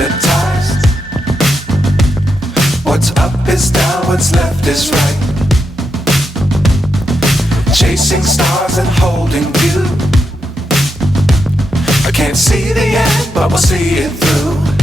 hypnotized. What's up is down, what's left is right. Chasing stars and holding you. I can't see the end, but we'll see it through.